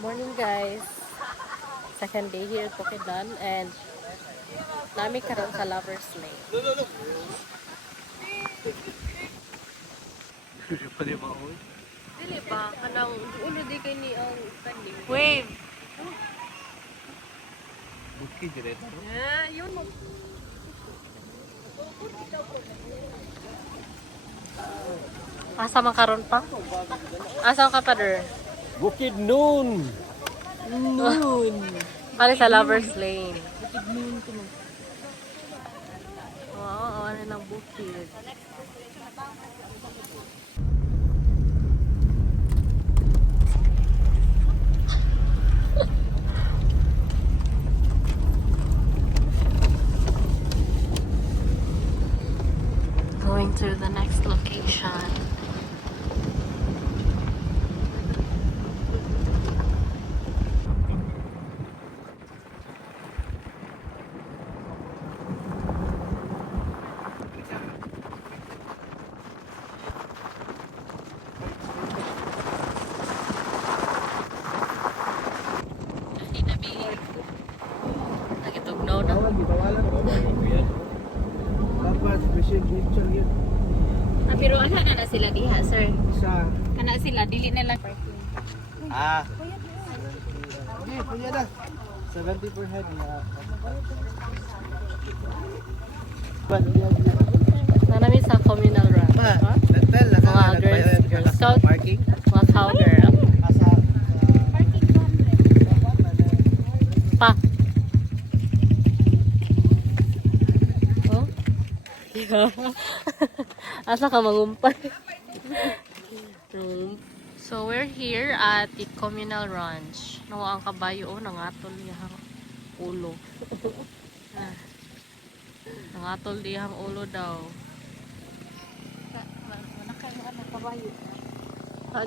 Morning guys. Second day here at Bukidnon and nami karon sa Lover's Lane. Dili ba kanang ulo di kay ni ang kaning wave. Bukid direto. Yun mo. Asa man karon pa? Asa ka pa der? Bukidnon. Noon. Kali sa Lover's Lane. Noon ko mo. Wow, ano ng bukid. Going to the next location. Nagitugnaw na. Dapat special picture yun. Pero ana na sila diha, sir. Sa Kana sila dili na lang parking. Okay, punya dah. 70 per head na. Nanami sa communal run. Pa, natal na Mga girl scout. parking. Mga cowgirl. Asa Pa. Oh? Asa ka mangumpay? So we're here at the communal ranch. Nawa ang kabayo nangatol diyang ulo. Nangatol diyang ulo daw.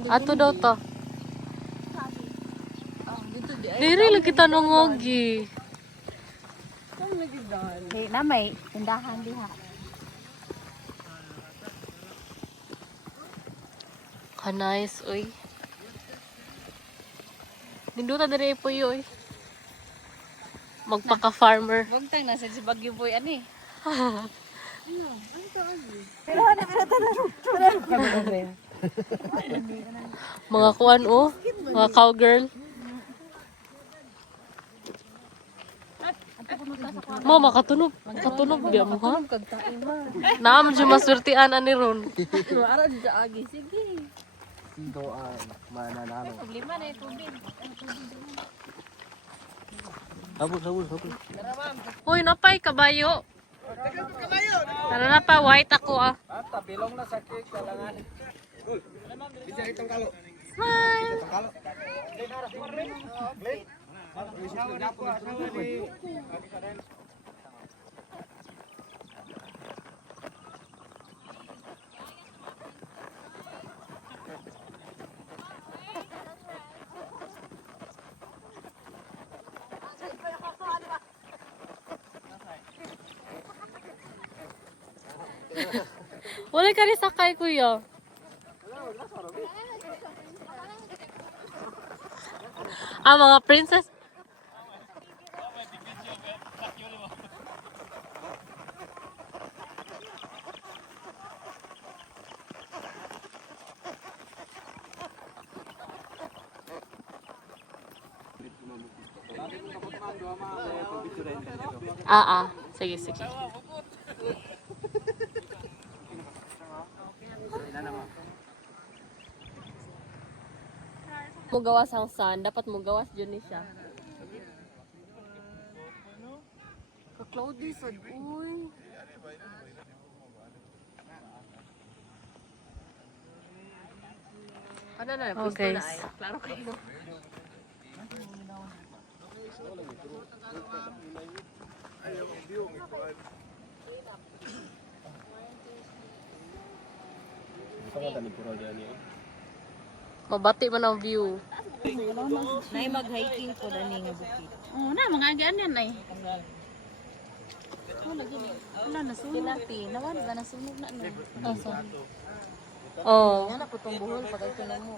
Ato daw to. Diri lagi kita nungogi. Hey, na may tindahan diha. Nice, oy. Ninduta diri po yoy. Magpaka-farmer. Bugtang na sa Baguio boy ani. Mga kuan oh, mga cowgirl. Mo makatunog, makatunog biya mo ha. Naam jud maswertian ani ron. Ara di agi sige. doan mananalo. Problema na ito din. Habol. Hoy, napay kabayo. Tara na pa, white ako ah. Ata bilong na sa cake kalangan. Bisa itong kalo. Smile. Itong kalo. Wala ka rin sakay, kuya. Mga princess. Sige. Mugawas ang sun, dapat mugawas dyan ni siya. Ka-cloudy sad, uy. Ano na, pwesto na ay. Klaro kayo. Mabati man ang view. Nay mag-hiking ko dani nga bukid. Oh, na mga agyan yan ay. Wala na sunog. Nawala ba na sunog na no? Oh. Yan na putong buhol pag ito na mo.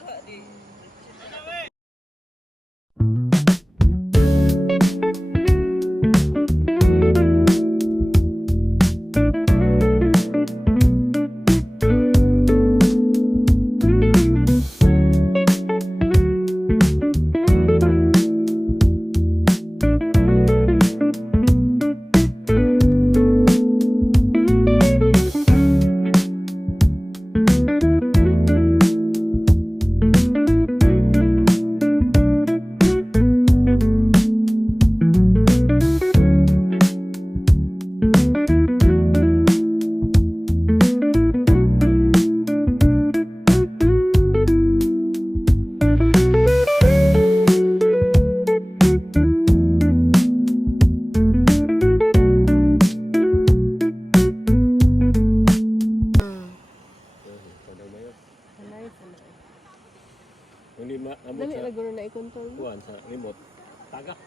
kuan sa remote. Tagak.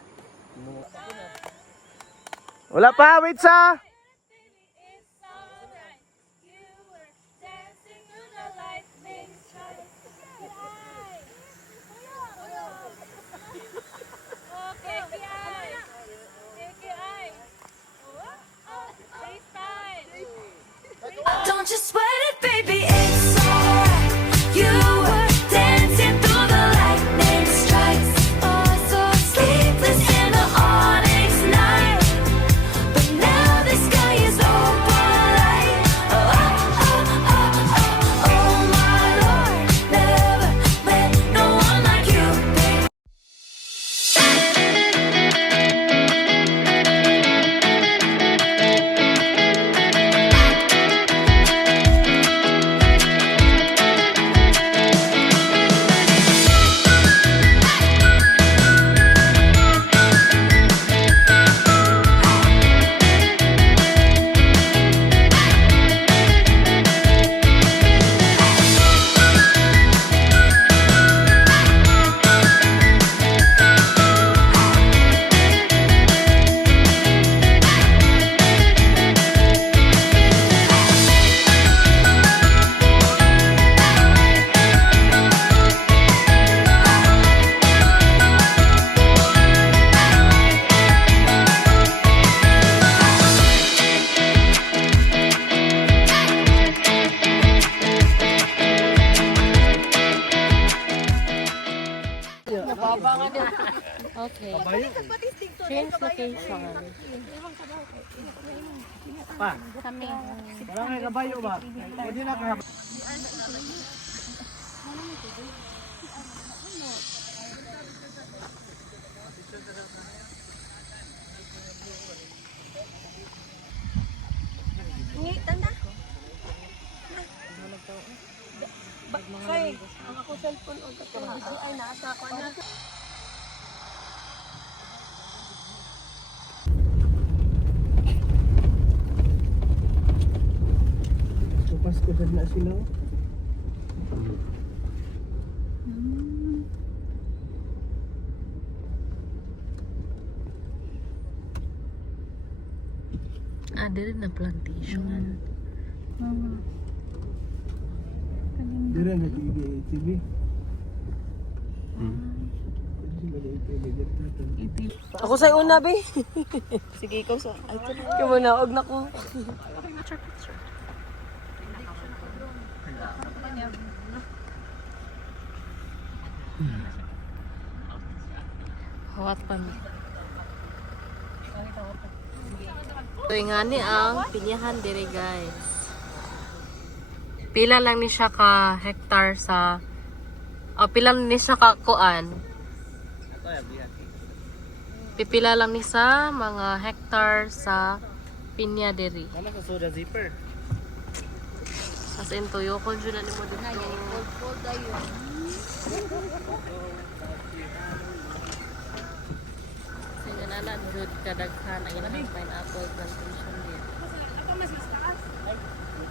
Wala pa, wait sa. Don't you sweat it, baby, it's alright. You were dancing through the lightning strikes. Oh, so sleepless in the onyx night. But now the sky is opal light. Oh, oh, oh, oh, oh, oh, my Lord. Never met no one like you, baby. Okay. Change location. Pa, Kami. wala kay kabayo ba? Pwede na ka. Tupas ko na sila. Dili na plantation. Dira na TV. Ako sa una, be. Sige, ikaw sa. Ikaw muna, og na ko. Hawat pa mi. So nga ni ang pinyahan dire guys. Pila lang ni siya ka hektar sa pila ni siya ka kuan. Pipila lang ni sa mga hektar sa pinya diri. Wala ka soda zipper. As in tuyo ko jud ni mo dito. Sige na na jud kadaghan ang ilang pineapple plantation dito.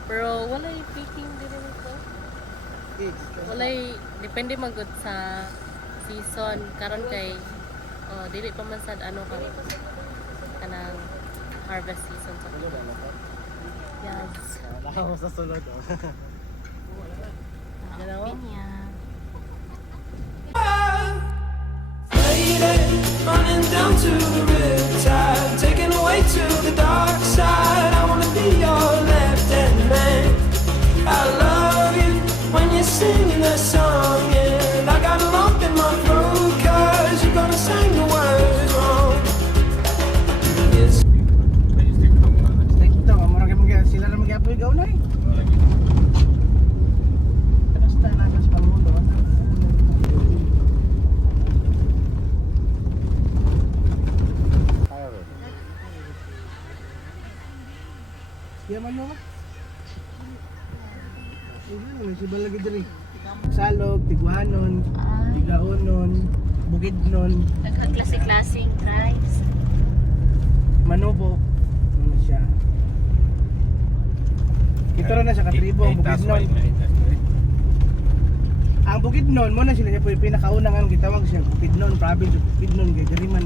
Pero walay picking diri nito. Walay depende magud sa season karon kay dili pa man sad ano ka kanang harvest season sa yes. Wala ko sa sulod. Pinya. Running down to the riptide, taken away to the dark side. I wanna be your left-hand man. I love you when you're singing that song, and I got a lump in my throat 'cause you're gonna sing the words wrong. Yes. Nakita mo marami mga sila na mag-apoy gaw na eh. Basta na sa pamundo. Yaman mo ba? Ano, si balagi diri. Salog, Tiguanon, Tigaonon, Bukidnon, Nagka-klase-klaseng tribes. Manobo. Ano siya? Ito rin na siya katribo, Bukidnon. Ang Bukidnon mo na sila niya pinakaunang ang gitawag siya Bukidnon province of Bukidnon kay diri man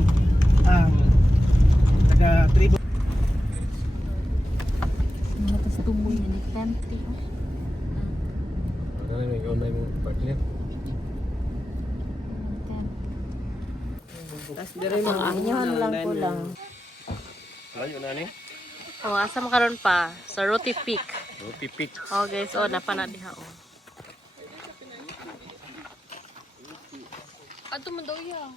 ang taga tribo. Tapos tumoy na ni Penti. Ano na yung online mo partner? Tas diri mga anyahan lang ko lang. Layo na ni. Oh, asa makaron pa sa Roti Peak. Roti Peak. Oh guys, oh napana diha oh. Ato man daw ya.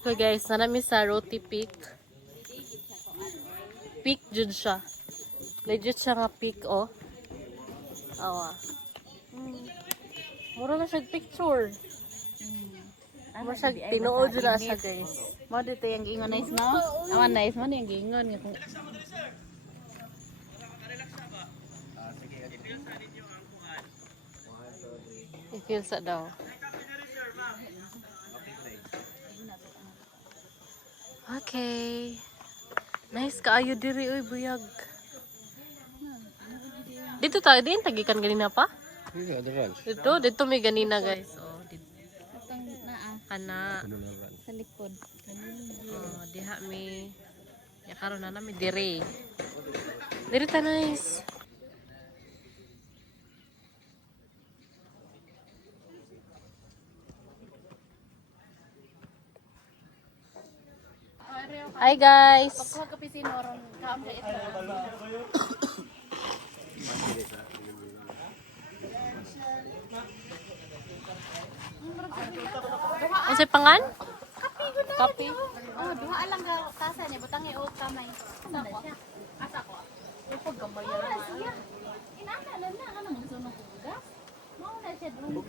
So guys, nanami sa Roti Peak. Peak jud siya. Legit siya nga peak oh. Awa. Mura na siya picture. Mura siya tinuod jud na siya guys. Mo dito yung gingon nice no? Awan nice mo yung gingon nga kung I-feel sa daw. Okay. Nice kaayo diri oy buyag. Dito tayo din tagikan ganina pa. Dito ada ranch. Dito may ganina guys. Oh, dito. atong naa Kana. Ano na ranch? sa likod. Oh, diha mi. Ya karon na mi diri. Diri ta nice. Hi guys. Pagkuha ka pisino ron kaam ka ito. Unsay pangan? Kape. Oh, duha lang ka tasa niya butang iot kamay. Asa ko? Asa ko? Ipag gamay yan. Siya. Inana na na kanang gusto ng gas. Mao na siya dun.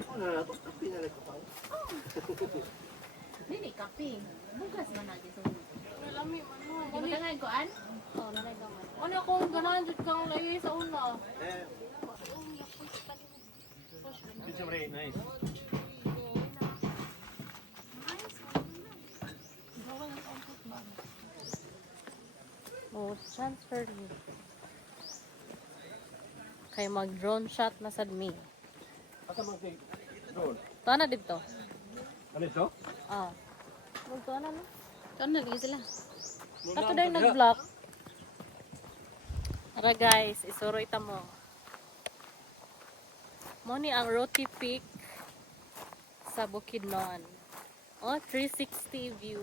Dili kape. Bugas man na gusto. Lami man. Butang ay kuan? Oh, nalay gamay. Ano akong ganahan jud kang layoy sa una. Pizza very nice. Oh, transfer you. Kay mag drone shot na sad mi. Asa man sig drone? Tuwa na dito. Ano ito? Ah. Magtuwa na no? Kaon na sila. Ato dahil nag-vlog. Tara guys, isuro ita mo. Mo ni ang Roti Peak sa Bukidnon. Oh, 360 view.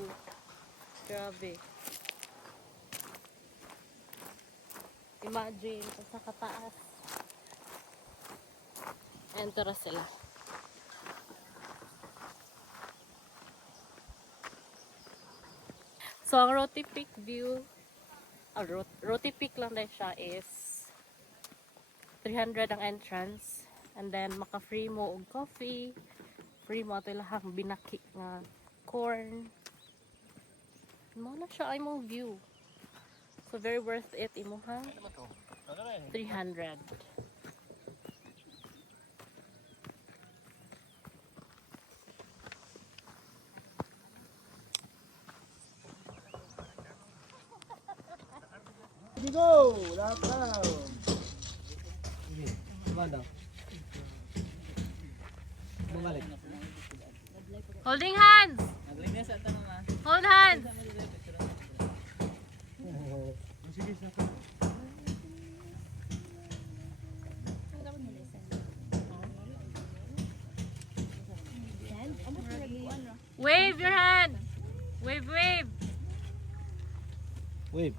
Grabe. Imagine, sa kataas. Enter sila. So, ang Roti Peak view, Roti Peak lang din siya is 300 ang entrance. And then, maka-free mo og coffee. Free mo ito lahang binaki nga corn. Mo na siya ay mong view. So, very worth it imuhang 300. Go! Lahat daw. Banda. Bumalik. Holding hands! Hold hands! Wave your hand! Wave, wave! Wait.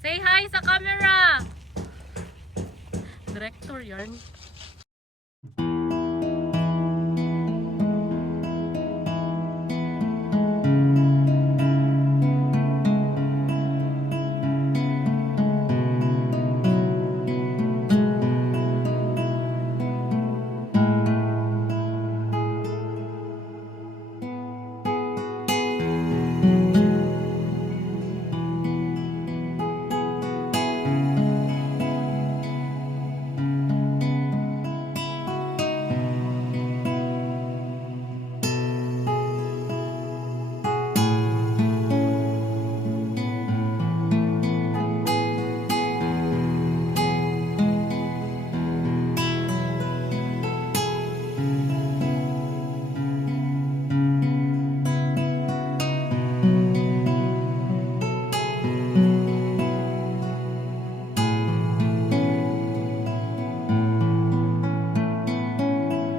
Say hi sa camera! Director yarn.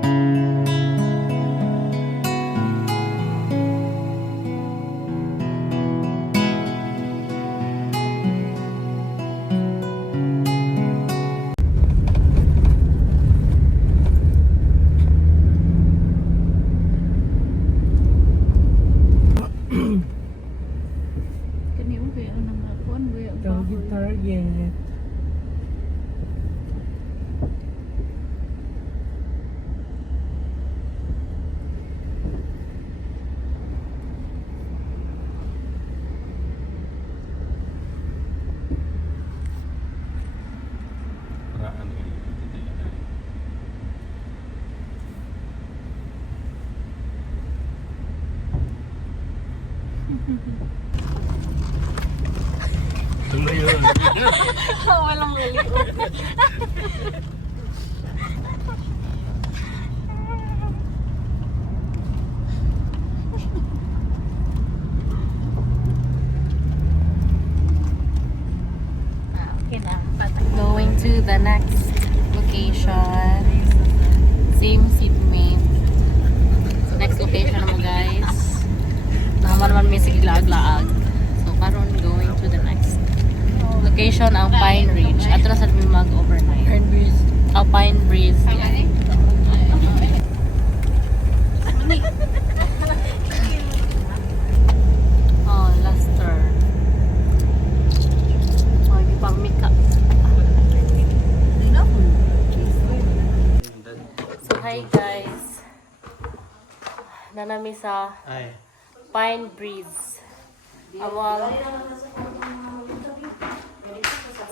Kani ubi ang nangapon, ubi ang Target, target. Walang mali. Okay na. Going to the next location. Same seatmate. So next location na mo guys. Naman may sige laag-laag. So karon going to the next location ang Pine Ridge. Ato na sa mi mag-overnight. Pine Breeze. Pine Breeze. Oh, Lester. Oh, di pang mika. So, hi guys. Nanami sa Ay. Pine Breeze. Awal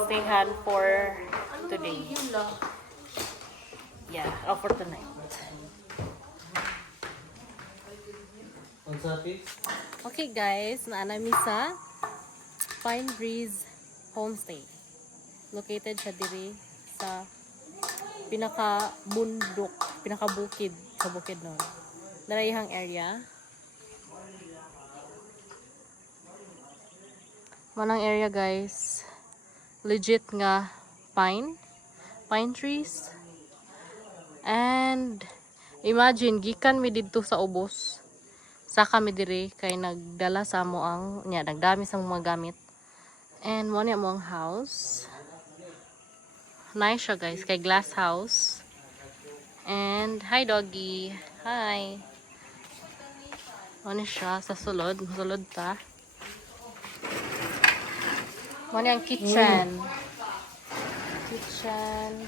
stayhan for today. Yeah, for tonight. Okay guys, naanami sa Pine Breeze Homestay. Located siya diri sa pinaka-bundok, pinaka-bukid sa bukid nun. Narayhang area. Manang area guys. Legit nga pine trees. And imagine gikan mi didto sa ubos. Sa kami diri kay nagdala sa mo ang nagdami sa mga gamit. And mo ni mo ang house. Nice siya guys, kay glass house. And hi doggy. Hi. Mo ni siya sa sulod ta. Mo ni ang kitchen. Kitchen.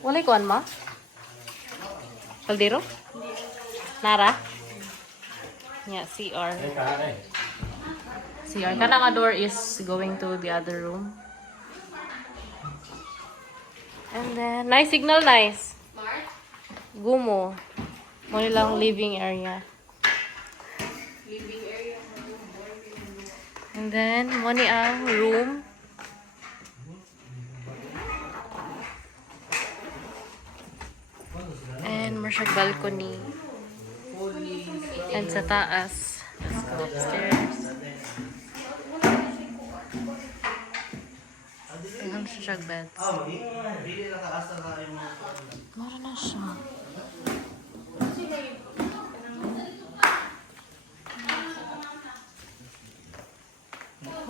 Walay kuan ma? Kaldero? Nara? Yeah, CR. CR. Kana nga door is going to the other room. And then, nice signal, nice. Gumo. Mo nilang living area. And then, mo ni ang room. And masyag balcony. And sa taas. Let's go upstairs. Tingnan siya siya beds. Mara na siya.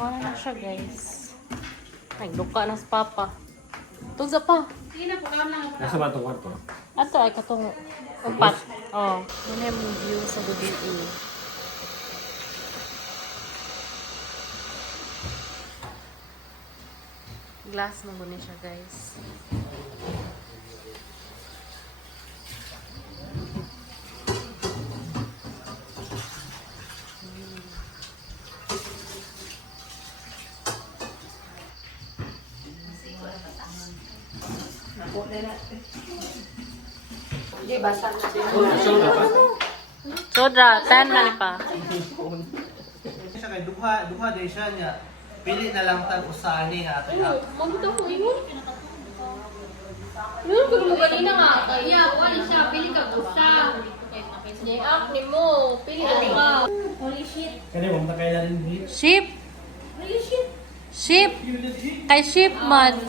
Mara na siya guys. Nagduka na sa papa. Tugsa pa. Nasa ba itong kwarto? Ato ay katong upat. Oh, muna yung view sa gabi. Glass na muna siya, guys. Sodra, 10 na pa. Siya kay duha day siya niya. Pili na lang tag usani nga ato ya. Magto ko ingon. Yun, pero mo ganina nga. Kaya, wala siya. Pili ka gusta. Day up ni mo. Pili ka. Holy shit. Kani mo makailan din. Sheep! Holy shit. Sheep! Kay sheep man.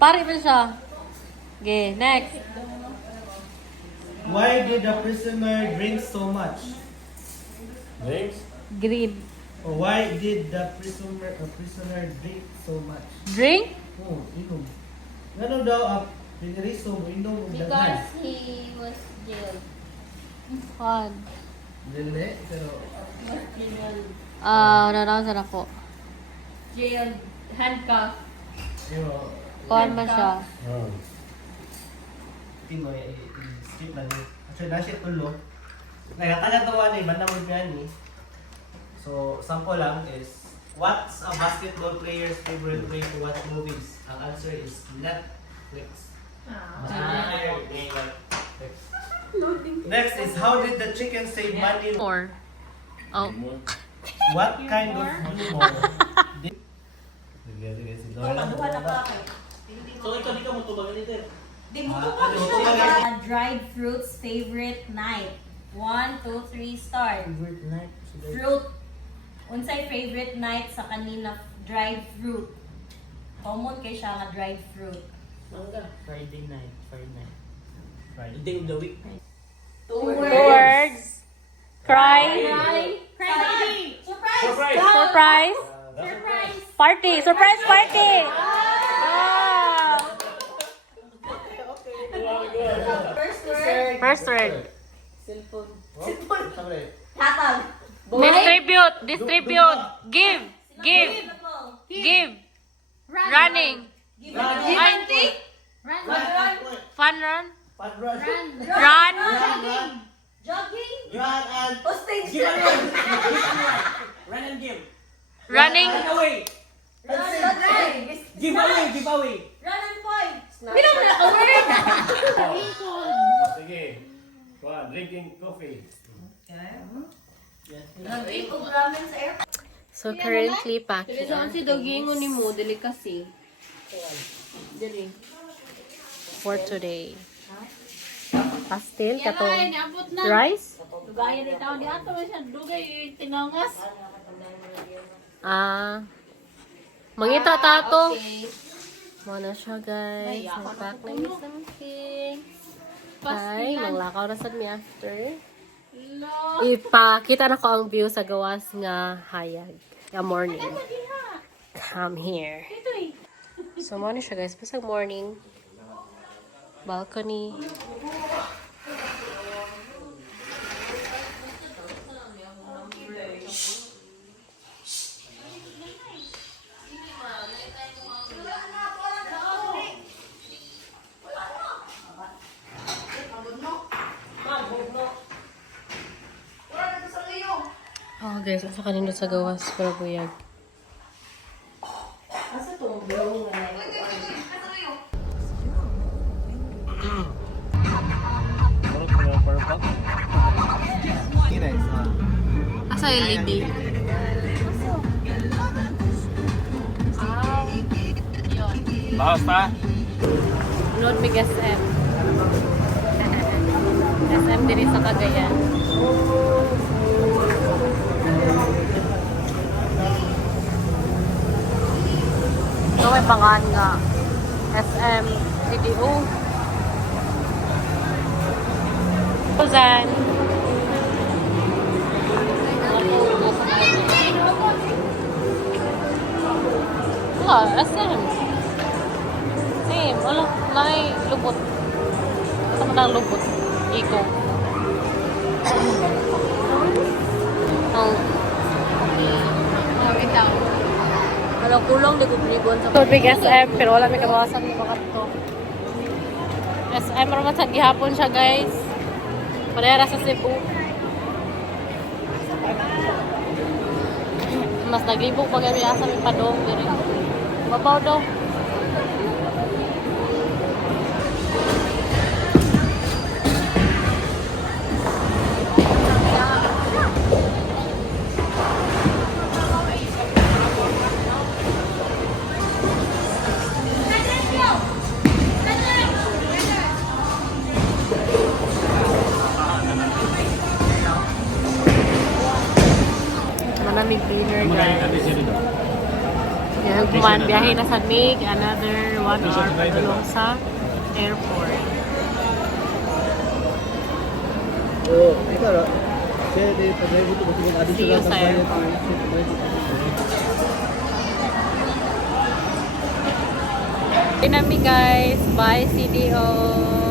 Pari pa siya. Okay, next. Why did the prisoner drink so much? Drinks? Green. Or why did the prisoner drink so much? Drink? Oh, inom. Ano daw piniriso mo inom ng daghan? he was jailed. Fun. Dili, pero Nanasan ako. Jailed. Handcuff. pero Fun man siya. Tingoy skip na ni. Actually, nasi tulo. Nagataga-tawa ni banda mo ni. So, sample lang is what's a basketball player's favorite way to watch movies? Ang answer is Netflix. Next is how did the chicken save money? Or, oh, What kind of humor? So ikaw di ka mo tubag nito. Dried fruits favorite night. 1, 2, 3, start. Fruit. Unsay favorite night sa kanina dried fruit. Common kay siya nga dried fruit. Friday night. Day of the week. 2 words. Cry. Friday. Surprise. Surprise. Party. Surprise party. First word. Hatag. Distribute. Give. Running. Fun run. Run. Jogging. Run Hostage. Run and give. Running. Run away. Give away. Run and point. Sige. Drinking coffee. Nag-eat og ramen sa air. So currently packing. Si dogingon ni mo, delicacy. For today. Pastel, Yan katong ay, niabot na. rice. Dugaya di tao di ato siya. Dugay tinangas. Mangita tato. Muna siya guys. Nagpack na yung something. Ay, manglakaw na sad mi after. Ipakita na ko ang view sa gawas nga hayag. Nga morning. Come here. So, muna siya guys. Pasag morning. Balcony. Oh guys, asa kanino sa gawas para buyag. Asa to? Blue nga. Asa yung lady? Bahas pa? Load big SM. SM diri sa Cagayan. So may pangan nga SM CDO. Suzan. SM. Same. Wala. Nay lubot. Sama ng lubot. Iko. Oh. Wala kulong, di ko binigon sa So big SM pero wala may kabawasan ng bakat to. SM naman sa gihapon siya guys. Parehara sa Cebu. Mas naglibog pag kami asa may padong diri. Babaw daw. Manamig dinner guys. Human, biyahe na sa Mig, another 1 hour patulong sa airport. See you sa airport. Pinami guys, bye CDO.